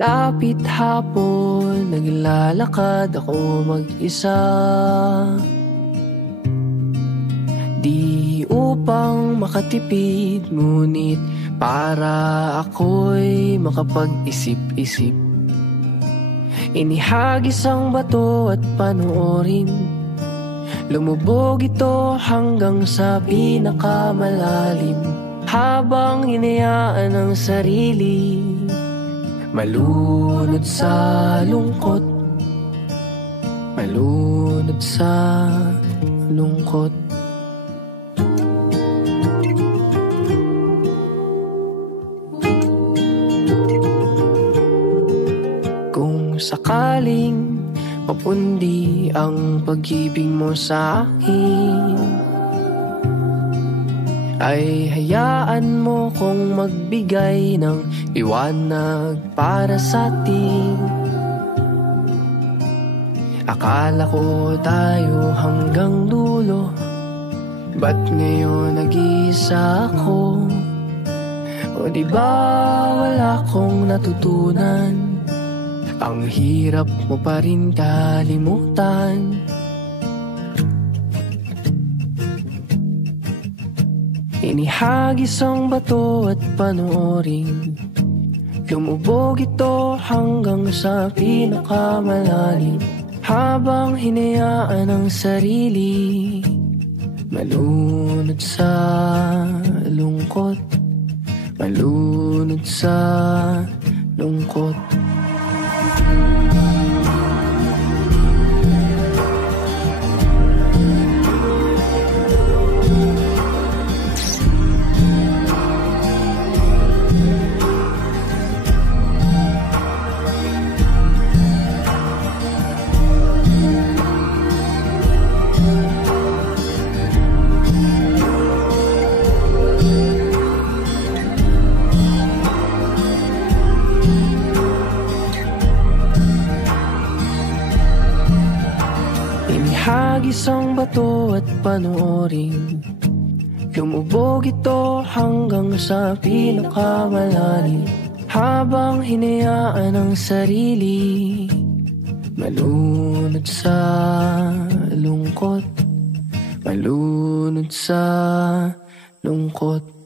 Dapit hapon, naglalakad ako mag-isa. Di upang makatipid, ngunit para ako'y makapag-isip-isip. Inihagis ang bato at panoorin, lumubog ito hanggang sa pinakamalalim. Habang hinayaan ang sarili malunod sa lungkot, malunod sa lungkot. Kung sakaling mapundi ang pag-ibig mo sa akin, ay hayaan mo kong magbigay ng liwanag para sa atin. Akala ko tayo hanggang dulo, ba't ngayon nag-iisa ako? O diba wala kong natutunan? Ang hirap mo pa rin kalimutan. Inihagis ang bato at panoorin, lumubog ito hanggang sa pinakamalalim. Habang hinayaan ang sarili malunod sa lungkot, malunod sa lungkot. Inihagis ang bato at panoorin, lumubog ito hanggang sa pinakamalalim. Habang hinayaan ang sarili malunod sa lungkot, malunod sa lungkot.